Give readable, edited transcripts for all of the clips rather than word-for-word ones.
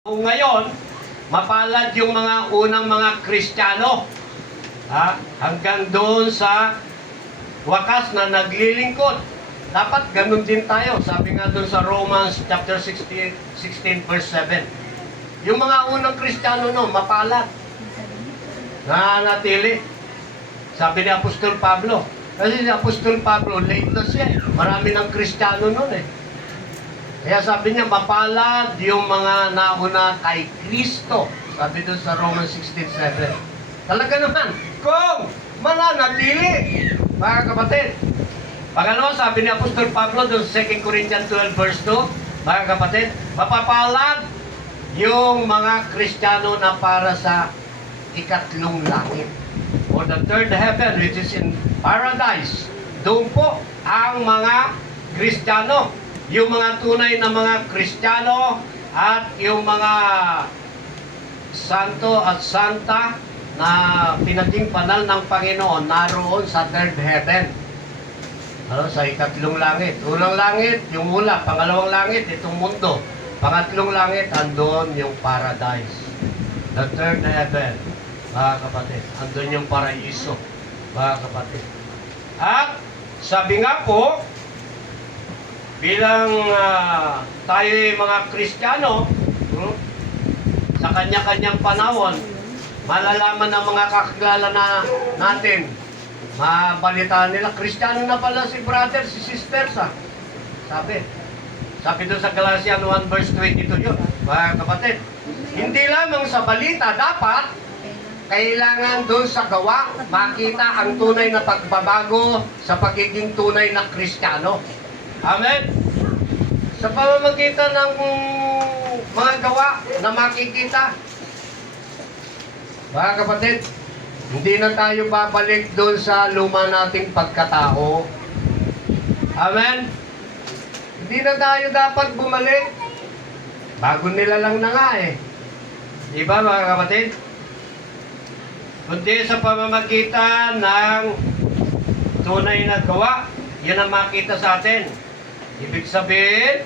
Kung ngayon, mapalad yung mga unang mga Kristiyano. Hanggang doon sa wakas na naglilingkod. Dapat ganun din tayo. Sabi nga doon sa Romans chapter 16 verse 7. Yung mga unang Kristiyano no, mapalad. Nananatili. Sabi ni Apostol Pablo. Kasi si Apostol Pablo, late na siya. Marami ng Kristiyano noon eh. Kaya sabi niya, mapalad yung mga nauna kay Kristo. Sabi doon sa Romans 16:7. Talaga naman, kung mananatili, mga kapatid. Pangalawa, sabi ni Apostol Pablo doon sa 2 Corinthians 12 verse 2, mga kapatid, mapapalad yung mga Kristiyano na para sa ikatlong langit. Or the third heaven, which is in paradise. Doon po ang mga Kristiyano. Yung mga tunay na mga Kristiyano at yung mga santo at santa na pinaging banal ng Panginoon naroon sa third heaven. Sa ikatlong langit. Unang langit, yung mula. Pangalawang langit, itong mundo. Pangatlong langit, andon yung paradise. The third heaven, mga kapatid. Andun yung paraiso, mga kapatid. At sabi nga po, bilang tayo mga Kristiyano, sa kanya-kanyang panahon, malalaman ng mga kakilala na natin, mabalitaan nila, Kristiyano na pala si brother, si sister, Sabi doon sa Galatians 1 verse 22 yun, mga kapatid. Hindi lamang sa balita, dapat, kailangan doon sa gawa, makita ang tunay na pagbabago sa pagiging tunay na Kristiyano. Amen? Sa pamamagitan ng mga gawa na makikita. Mga kapatid, hindi na tayo babalik doon sa luma nating pagkatao. Amen? Hindi na tayo dapat bumalik. Bago nila lang na nga eh. Diba mga kapatid? Kundi sa pamamagitan ng tunay na gawa, yan ang makita sa atin. Ibig sabihin,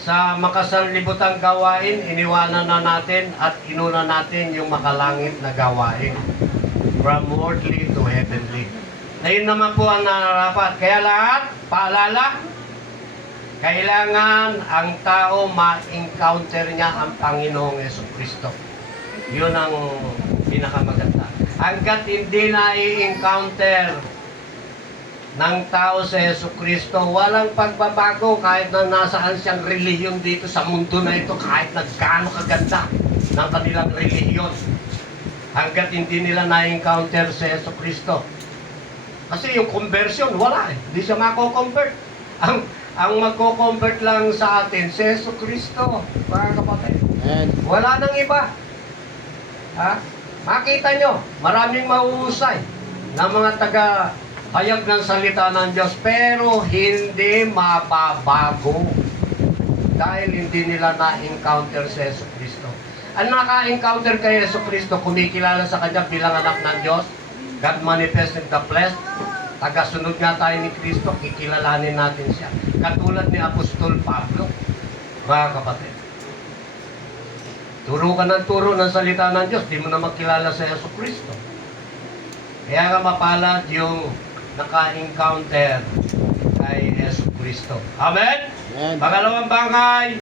sa makasanlibutang gawain, iniwanan na natin at inuna natin yung makalangit na gawain. From worldly to heavenly. Na yun naman po ang nararapat. Kaya lahat, paalala, kailangan ang tao ma-encounter niya ang Panginoong Jesucristo. Yun ang pinakamaganda. Hanggat hindi na i-encounter ng tao sa Jesucristo, walang pagbabago kahit na nasaan siyang relihiyon dito sa mundo na ito, kahit na gaano kaganda ng kanilang relihiyon. Hanggat hindi nila na-encounter sa Jesucristo. Kasi yung conversion, wala eh. Hindi siya mako-convert. Ang magko-convert lang sa atin, si Jesucristo, mga kapatid. Wala nang iba. Makita nyo, maraming mahuhusay na mga hayag ng salita ng Diyos, pero hindi mababago dahil hindi nila na-encounter si Jesucristo. Ang naka-encounter kay Jesucristo, kumikilala sa Kanya bilang anak ng Diyos, God manifest in the flesh, tagasunod nga tayo ni Kristo, kikilalanin natin siya. Katulad ni Apostol Pablo, mga kapatid. Turo ka ng turo ng salita ng Diyos, di mo na makilala sa Jesucristo. Kaya nga mapalad yung naka-encounter kay Jesucristo. Amen? Amen. Pangalawang bagay,